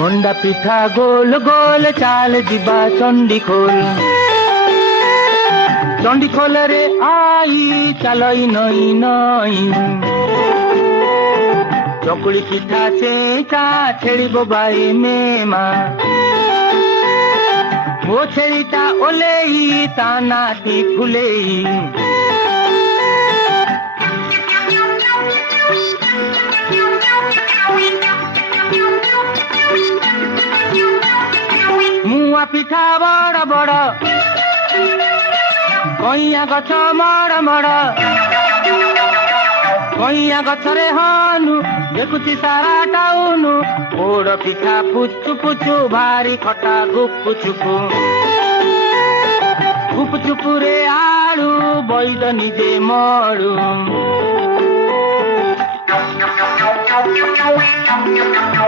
মন্ডা পিঠা গোল গোল চাল দিবা চণ্ডীখোল চণ্ডীখোলরে আই চালই নই নই চকুଳି পিঠা চেঁচা ଛେଳିବ ବାଇ ମେମା ମୋ ଛେଳିଟା ଓଲେଇ ତା ନାଟି ଫୁଲେଇ ମୁଆଁ ପିଠା ବଡ଼ ବଡ଼ କଇଁଆ ଗଛ ମଡ଼ ମଡ଼ କଇଁଆ ଗଛରେ ହନୁ ଦେଖୁଛି ସାରା ଟାଉନୁ ପୋଡ଼ ପିଠା ପୁଚୁ ପୁଚୁ ଭାରି ଖଟା ଗୁପୁ ଚୁପୁ ଗୁପୁ ଚୁପୁରେ ଆଳୁ ବୈଦ ନିଜେ ମଳୁ